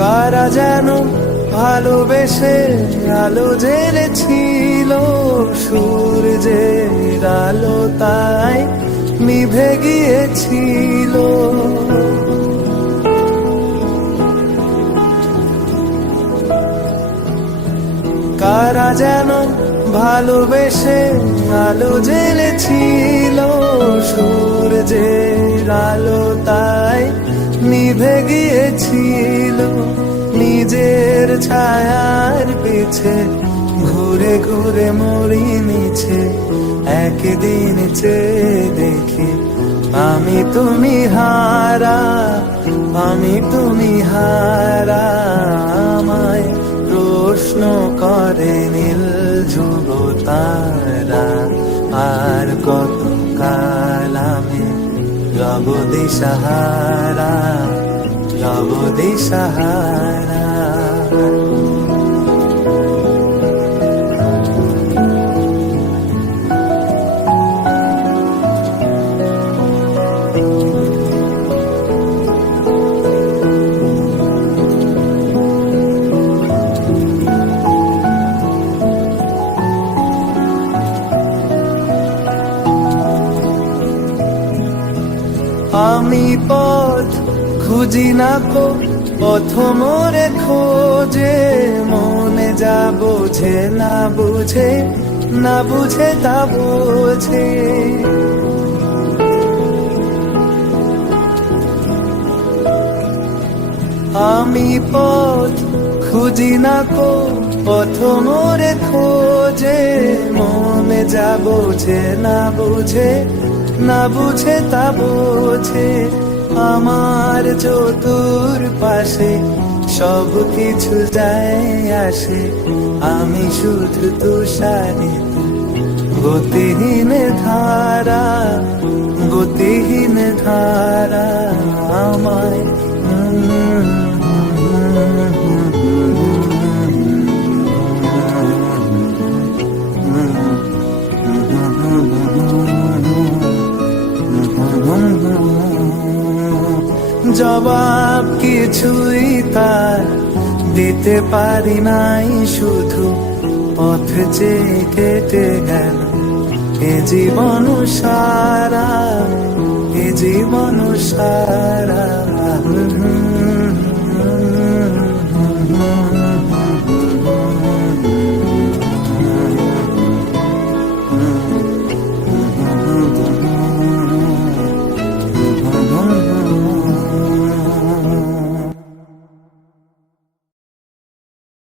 কারা যেন ভালোবেসে আলো জ্বেলেছিল, সূর্যের আলো তাই নিভে গিয়েছিল। কারা যেন ভালোবেসে আলো জ্বেলেছিল, সূর্যের আলো তাই নিভে গিয়েছিল। নিজের ছায়ার পিছে ঘুরে ঘুরে মরি নিছে, একদিন চেয়ে দেখি আমি তুমি হারা, আমি তুমি হারা। আমায় প্রশ্ন করে নীল ধ্রুব তারা, আর কত কাল আমি রব দিশাহারা, রব দিশাহারা। আমি পথ খুঁজি না কো, পথ মোরে খোঁজে, মনে যা বোঝে না বুঝে, না বুঝে তা বোঝে। আমি পথ খুঁজি না কো, পথ মোরে খোঁজে, মনে যা বোঝে না বুঝে, না বুঝে তা বোঝে। আমার চতুর পাশে সব কিছু যায় আসে, আমি শুধু তুষারে গতিহীন ধারা, গতিহীন ধারা। আমায় জবাব কিছুই তার দিতে পারি নাই, শুধু পথ চেয়ে কেটে গেল এ জীবন সারা, এ জীবন সারা।